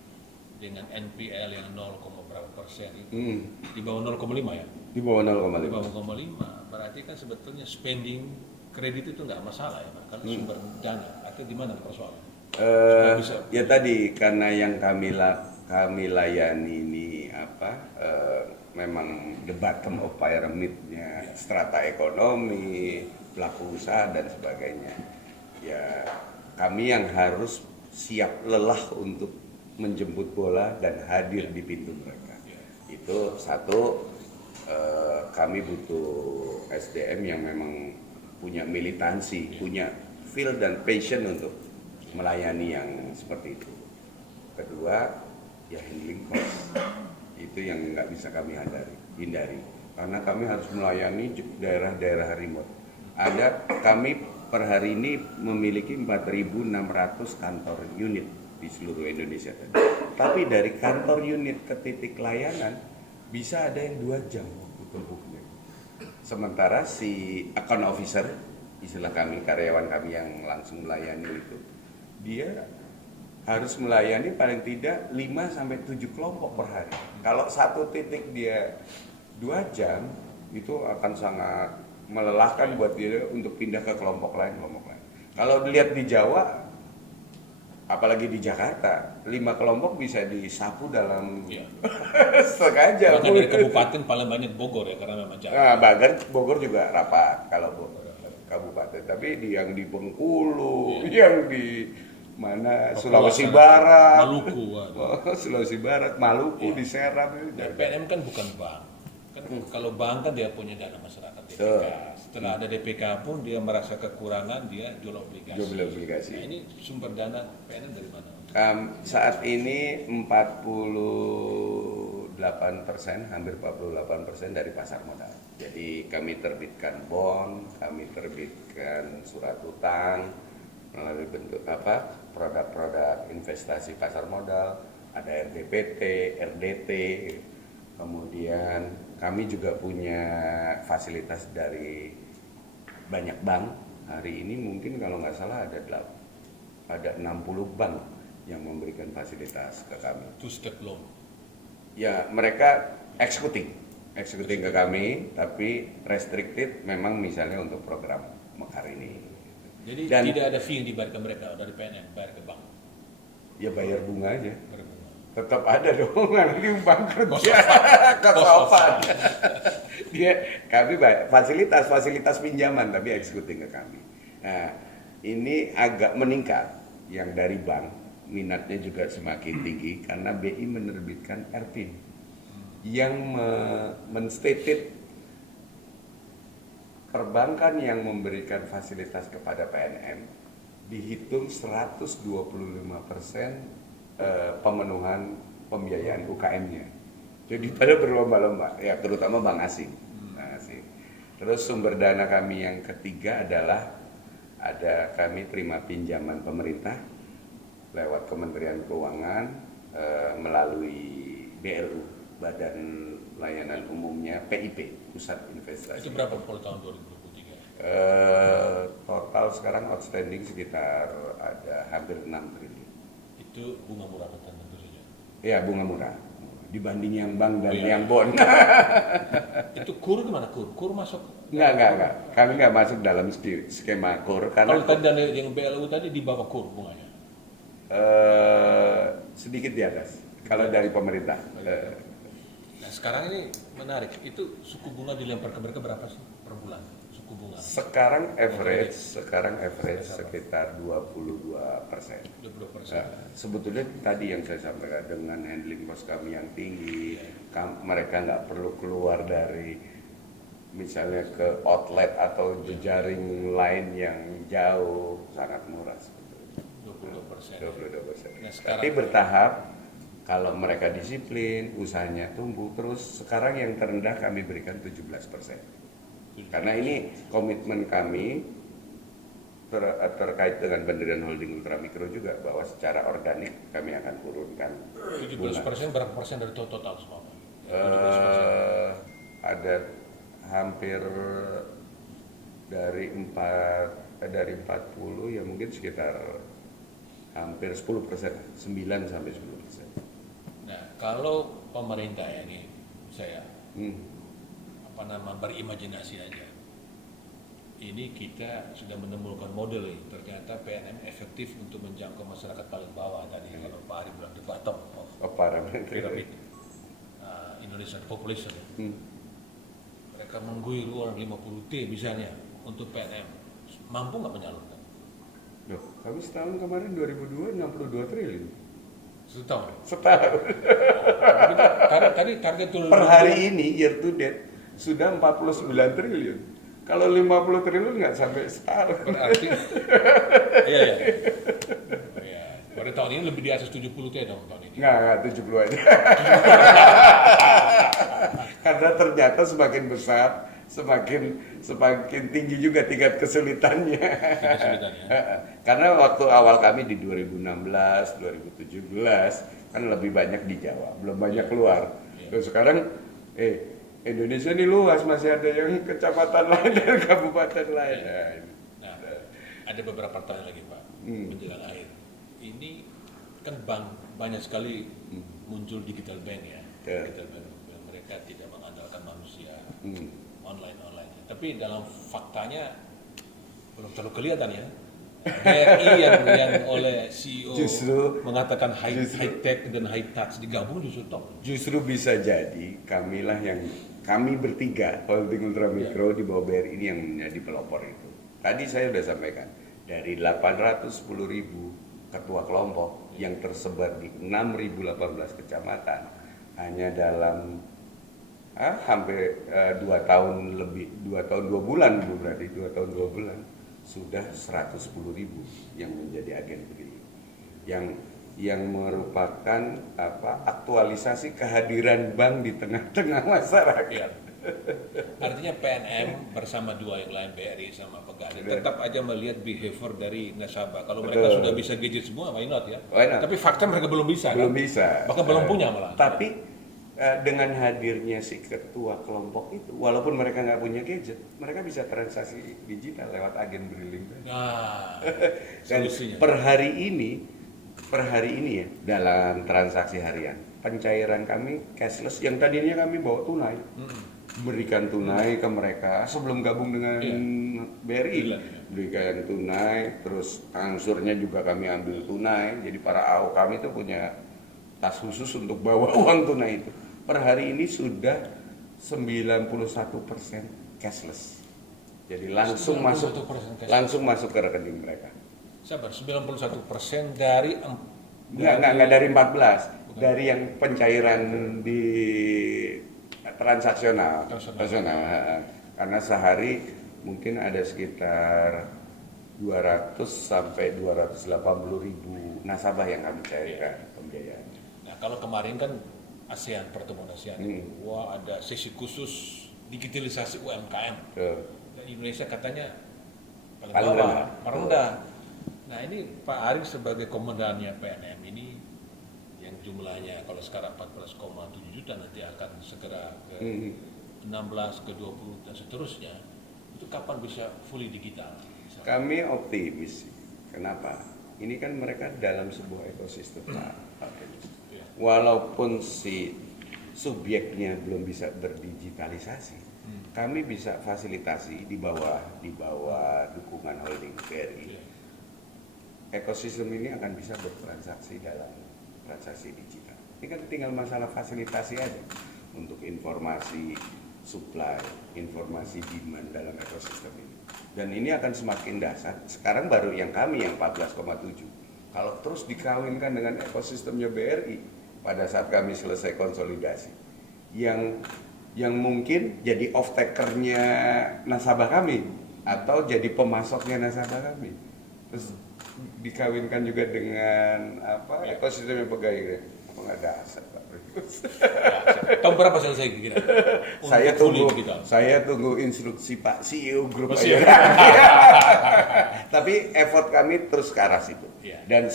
dengan NPL yang 0, berapa persen itu di bawah 0,5 ya? Di bawah 0,5. Di bawah 0,5 berarti kan sebetulnya spending kredit itu nggak masalah ya Pak? Karena sumber dana atau di mana persoalan? Ya tadi karena yang kami layani ini memang the bottom of pyramid-nya, strata ekonomi, pelaku usaha dan sebagainya. Ya kami yang harus siap lelah untuk menjemput bola dan hadir di pintu mereka. Itu satu, kami butuh SDM yang memang punya militansi, punya feel dan passion untuk melayani yang seperti itu. Kedua, ya handling cost. Itu yang nggak bisa kami hindari. Karena kami harus melayani daerah-daerah remote. Kami per hari ini memiliki 4.600 kantor unit di seluruh Indonesia tadi. Tapi dari kantor unit ke titik layanan bisa ada yang 2 jam waktu tempuhnya. Sementara si account officer, istilah kami, karyawan kami yang langsung melayani itu, dia harus melayani paling tidak 5-7 kelompok per hari. Kalau satu titik dia 2 jam, itu akan sangat melelahkan buat dia untuk pindah ke kelompok lain. Kalau dilihat di Jawa, apalagi di Jakarta, 5 kelompok bisa disapu dalam setengah jam. Bahkan dari kabupaten paling banyak Bogor ya, karena memang Jakarta. Nah, Bogor juga rapat kalau kabupaten, tapi yang di Bengkulu, yang di mana Sulawesi Barat, Sulawesi Barat, Maluku, di Seram. PNM kan bukan bank. Kan kalau bank kan dia punya dana masyarakat DPK. Setelah ada DPK pun dia merasa kekurangan, dia jual obligasi. Nah, ini sumber dana PNM dari mana? Saat ini 48%, hampir 48% dari pasar modal. Jadi kami terbitkan bond, kami terbitkan surat utang melalui bentuk produk-produk investasi pasar modal, ada RDPT, RDT. Kemudian kami juga punya fasilitas dari banyak bank Hari ini mungkin kalau nggak salah ada 60 bank yang memberikan fasilitas ke kami. Two-step loan. Ya, mereka executing ke kami, tapi restricted memang misalnya untuk program Mekar ini. Jadi Dan tidak ada fee yang dibayar ke mereka dari PNM, bayar ke bank. ya bayar bunga aja. Bayar bunga. Tetap ada dong, nanti bank kerja. Cost of fund. Kami fasilitas pinjaman tapi executing ke kami. Nah, ini agak meningkat yang dari bank, minatnya juga semakin tinggi karena BI menerbitkan RPIN yang menstated perbankan yang memberikan fasilitas kepada PNM dihitung 125% pemenuhan pembiayaan UKM-nya. Jadi pada berlomba-lomba, ya terutama bank asing. Terus sumber dana kami yang ketiga adalah kami terima pinjaman pemerintah lewat Kementerian Keuangan melalui BLU, Badan Layanan Umumnya, PIP, Pusat Investasi. Itu berapa per tahun 2023? Total sekarang outstanding sekitar ada hampir 6 triliun. Itu bunga murah tentu saja. Ya, bunga murah dibanding yang bank dan yang bond. Itu KUR gimana? KUR masuk? Enggak. Kami nggak masuk dalam skema KUR karena Kalau tadi dari yang BLU tadi di bawah KUR bunganya. Sedikit di atas. Kalau dari pemerintah. Nah sekarang ini menarik. Itu suku bunga dilempar ke mereka berapa sih per bulan? Suku bunga. Sekarang average sekitar 22%. 22%. Sebetulnya tadi yang saya sampaikan dengan handling cost kami yang tinggi, mereka nggak perlu keluar dari misalnya ke outlet atau jejaring lain yang jauh, sangat murah sebetulnya. 22%. Nah, sekarang, tapi bertahap, kalau mereka disiplin, usahanya tumbuh terus. Sekarang yang terendah kami berikan 17%. Karena ini komitmen kami terkait dengan pendirian holding ultramikro juga, bahwa secara organik kami akan turunkan 17% berapa persen dari total semua? Ada hampir dari 40 ya mungkin sekitar hampir 10%, 9 sampai 10%. Nah, kalau pemerintah ya ini saya berimajinasi aja. Ini kita sudah menemukan model ini. Ternyata PNM efektif untuk menjangkau masyarakat paling bawah tadi. Kalau Pak Ari bilang the bottom of pyramid Indonesian population. Mereka mengguyur orang 50T misalnya untuk PNM. Mampu nggak menyalurkan? Loh, kami setahun kemarin 2002 62 triliun. Setahun. Tadi target turun per hari ini year to date sudah 49 triliun. Kalau 50 triliun nggak sampai setahun. Berarti iya. Pada tahun ini lebih di atas 70 T dong tahun ini. Nggak 70 aja. Karena ternyata semakin besar, semakin tinggi juga tingkat kesulitannya. Karena waktu awal kami di 2016, 2017 kan lebih banyak di Jawa, belum banyak keluar. Terus sekarang Indonesia ini luas, masih ada yang kecamatan lain dan kabupaten lain. Nah, ada beberapa pertanyaan lagi Pak menjelang akhir. Ini kan banyak sekali muncul digital bank ya. Digital bank mereka tidak mengandalkan manusia online. Tapi dalam faktanya belum terlalu kelihatan ya. BRI yang oleh CEO justru mengatakan high tech dan high touch digabung justru top. Justru bisa jadi kami bertiga holding ultramikro di bawah BRI ini yang menjadi pelopor itu. Tadi saya sudah sampaikan dari 810.000 ketua kelompok yang tersebar di 6.018 kecamatan hanya dalam hampir 2 tahun lebih, 2 tahun 2 bulan berarti 2 tahun 2 bulan sudah 110.000 yang menjadi agen BRI yang merupakan aktualisasi kehadiran bank di tengah-tengah masyarakat. Artinya PNM bersama dua yang lain BRI sama Pegadaian tetap aja melihat behavior dari nasabah. Kalau mereka sudah bisa gadget semua, why not ya? Why not? Tapi fakta mereka belum bisa. Belum kan? bisa. Bahkan belum punya malah. Tapi dengan hadirnya si ketua kelompok itu, walaupun mereka nggak punya gadget, mereka bisa transaksi digital lewat agen Briling. Nah, Dan solusinya. per hari ini ya, dalam transaksi harian, pencairan kami cashless yang tadinya kami bawa tunai, berikan tunai ke mereka sebelum gabung dengan BRI, Gila. berikan tunai, terus angsurnya juga kami ambil tunai, jadi para AO kami itu punya tas khusus untuk bawa uang tunai itu. Per hari ini sudah 91% cashless. Jadi langsung 91% masuk cashless. langsung masuk ke rekening mereka. Sabar, 91% dari Enggak dari 14, dari yang pencairan di transaksional. Karena sehari mungkin ada sekitar 200 sampai 280 ribu nasabah yang kami cairkan pembiayaan. Nah, kalau kemarin kan ASEAN, pertemuan ASEAN, wah ada sesi khusus digitalisasi UMKM. Dan Indonesia katanya paling bawah, rendah. Nah, ini Pak Ari sebagai komandannya PNM ini yang jumlahnya kalau sekarang 14,7 juta nanti akan segera ke 16, ke 20 dan seterusnya. Itu kapan bisa fully digital? Kami optimis. Kenapa? Ini kan mereka dalam sebuah ekosistem. Walaupun si subjeknya belum bisa berdigitalisasi, kami bisa fasilitasi di bawah dukungan holding BRI. Ekosistem ini akan bisa bertransaksi dalam transaksi digital. Ini kan tinggal masalah fasilitasi aja untuk informasi supply, informasi demand dalam ekosistem ini. Dan ini akan semakin dasar. Sekarang baru yang kami yang 14,7. Kalau terus dikawinkan dengan ekosistemnya BRI pada saat kami selesai konsolidasi, yang mungkin jadi off takernya nasabah kami atau jadi pemasoknya nasabah kami. Terus dikawinkan juga dengan ekosistem yang pegawai, apa nggak ada aset Pak? Tahun berapa selesai kira? Saya tunggu instruksi Pak CEO grup aja. Tapi effort kami terus ke arah situ. Dan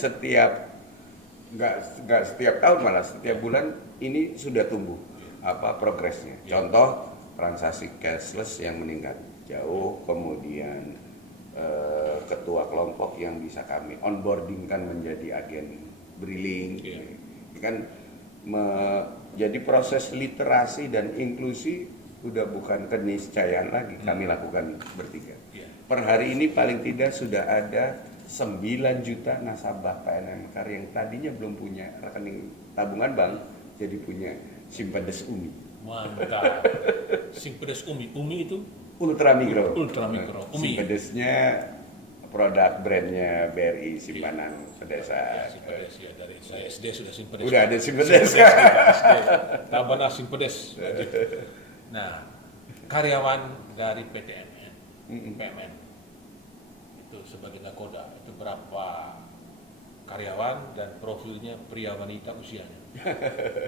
nggak setiap tahun, malah setiap bulan ini sudah tumbuh progresnya. Contoh transaksi cashless yang meningkat jauh, kemudian ketua kelompok yang bisa kami onboardingkan menjadi agen Briling. Ini kan jadi proses literasi dan inklusi udah bukan keniscayaan lagi, kami lakukan bertiga. Per hari ini paling tidak sudah ada 9 juta nasabah PNM Kar yang tadinya belum punya rekening tabungan bank, jadi punya Simpedes Umi. Mantap. Simpedes Umi. Umi itu Ultra Mikro. Umi. Simpedesnya produk brandnya BRI Simpanan Pedesaan. Simpedes ya, dari saya SD sudah Simpedes. Udah ada Simpedes. Tabana Simpedes. Nah, karyawan dari PTMN, PMN itu sebagai nakoda itu berapa karyawan dan profilnya pria wanita usianya?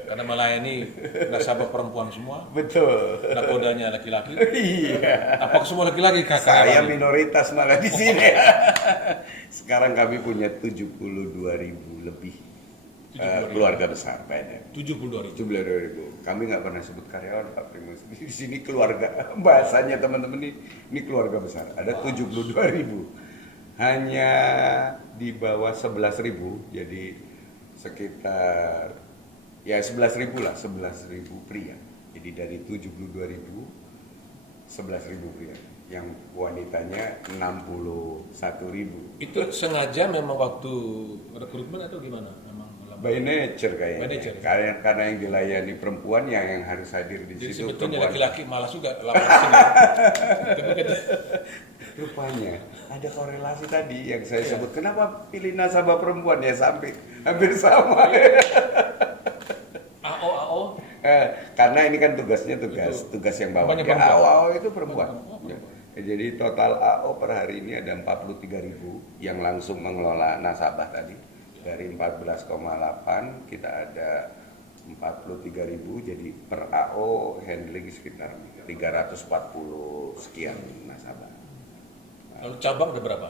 Karena melayani nasabah perempuan semua. Betul. Nakodanya laki-laki. Iya. Apakah semua laki-laki? Saya minoritas malah di sini. Sekarang kami punya 72.000 lebih keluarga besar PNM. 72.000. Kami nggak pernah sebut karyawan Pak Primus. Di sini keluarga. Bahasanya teman-teman ini keluarga besar. Ada 72.000. Hanya di bawah 11.000. Jadi sekitar 11.000 lah, 11.000 pria. Jadi dari 72.000, 11.000 pria. Yang wanitanya 61.000. Itu sengaja memang waktu rekrutmen atau gimana? Memang by nature kayaknya. By nature. Karena yang dilayani perempuan yang harus hadir di jadi situ. Jadi sebetulnya perempuan. laki-laki malas juga lapor sini. Rupanya ada korelasi tadi yang saya sebut. Kenapa pilih nasabah perempuan ya sampai hampir sama. AO. Karena ini kan tugasnya tugas yang bawah. Ya, AO itu perempuan. Jadi total AO per hari ini ada 43.000 yang langsung mengelola nasabah tadi. Dari 14,8 kita ada 43.000, jadi per AO handling sekitar 340 sekian nasabah. Lalu cabang ada berapa?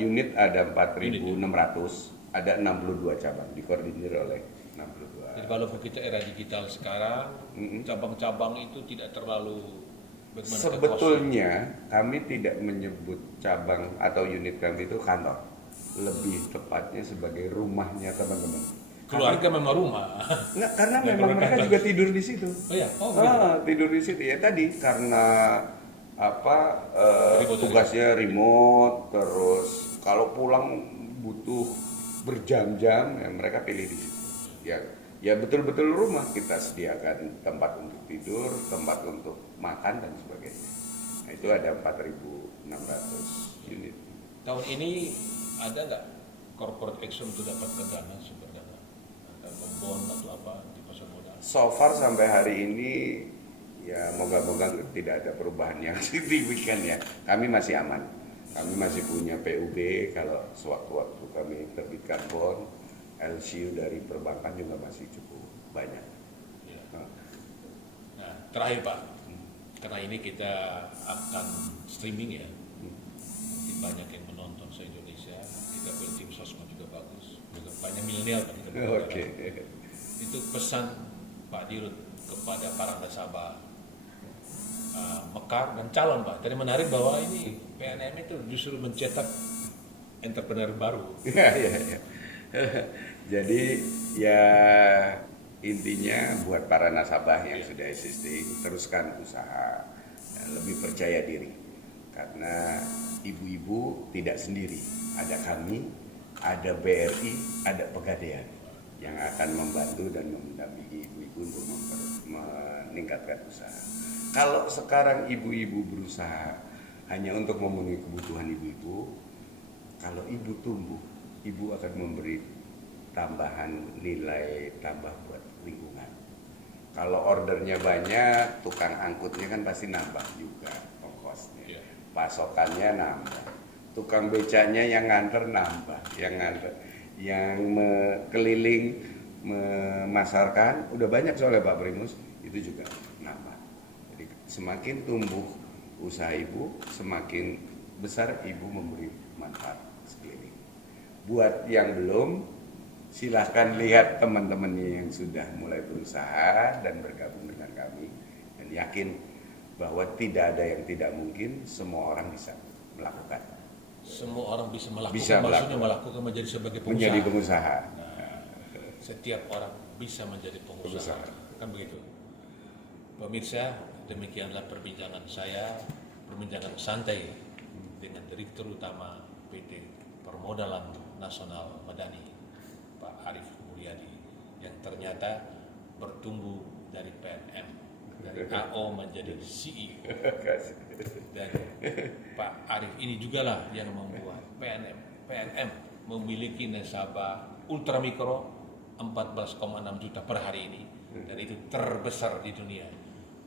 Unit ada 4.600, ada 62 cabang dikoordinir oleh 62. Jadi walaupun kita era digital sekarang, cabang-cabang itu tidak terlalu bagaimana Sebetulnya kami tidak menyebut cabang atau unit kami itu kantor, lebih tepatnya sebagai rumahnya teman-teman. keluarga memang rumah. Nggak, karena Dan memang keluarga mereka kantor. juga tidur di situ. Oh ya, oh begitu. Tidur di situ ya tadi karena apa Remote tugasnya remote, terus kalau pulang butuh berjam-jam, ya mereka pilih di situ. Ya betul-betul rumah, kita sediakan tempat untuk tidur, tempat untuk makan dan sebagainya. Nah, itu ada 4.600 unit. Tahun ini ada nggak corporate action untuk dapatkan dana, sumber dana, atau bond atau apa di pasar modal? So far sampai hari ini ya moga-moga tidak ada perubahan yang signifikan ya. Kami masih aman. Kami masih punya PUB kalau sewaktu-waktu kami terbitkan bond, LCU dari perbankan juga masih cukup banyak. Ya. Nah, terakhir Pak, karena ini kita akan streaming ya, mungkin banyak yang menonton se-Indonesia, kita punya tim sosmed juga bagus, juga banyak milenial Pak. Oke. Itu pesan Pak Dirut kepada para nasabah Mekar dan calon Pak. Tadi menarik bahwa ini PNM itu justru mencetak entrepreneur baru. Ya. Jadi ya intinya buat para nasabah yang sudah existing, teruskan usaha, ya, lebih percaya diri. Karena ibu-ibu tidak sendiri, ada kami, ada BRI, ada Pegadaian yang akan membantu dan mendampingi ibu-ibu untuk meningkatkan usaha. Kalau sekarang ibu-ibu berusaha hanya untuk memenuhi kebutuhan ibu-ibu, kalau ibu tumbuh, ibu akan memberi tambahan nilai tambah buat lingkungan. Kalau ordernya banyak, tukang angkutnya kan pasti nambah juga ongkosnya. Pasokannya nambah. Tukang becanya yang nganter nambah, yang keliling memasarkan udah banyak soalnya Pak Primus, itu juga nambah. Jadi semakin tumbuh usaha ibu, semakin besar ibu memberi manfaat sekeliling. Buat yang belum, silahkan lihat teman-temannya yang sudah mulai berusaha dan bergabung dengan kami, dan yakin bahwa tidak ada yang tidak mungkin, semua orang bisa melakukan. Semua orang bisa melakukan, Bisa maksudnya melakukan menjadi sebagai pengusaha. Menjadi pengusaha. Nah, setiap orang bisa menjadi pengusaha. Kan begitu. Pemirsa, demikianlah perbincangan saya, perbincangan santai dengan Direktur Utama PT Permodalan Nasional Madani, Pak Arief Mulyadi, yang ternyata bertumbuh dari PNM, dari AO menjadi CEO. Dan Pak Arief ini jugalah yang membuat PNM memiliki nasabah ultramikro 14,6 juta per hari ini, dan itu terbesar di dunia.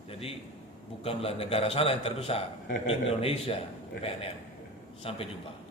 Jadi bukanlah negara sana yang terbesar, Indonesia PNM. Sampai jumpa.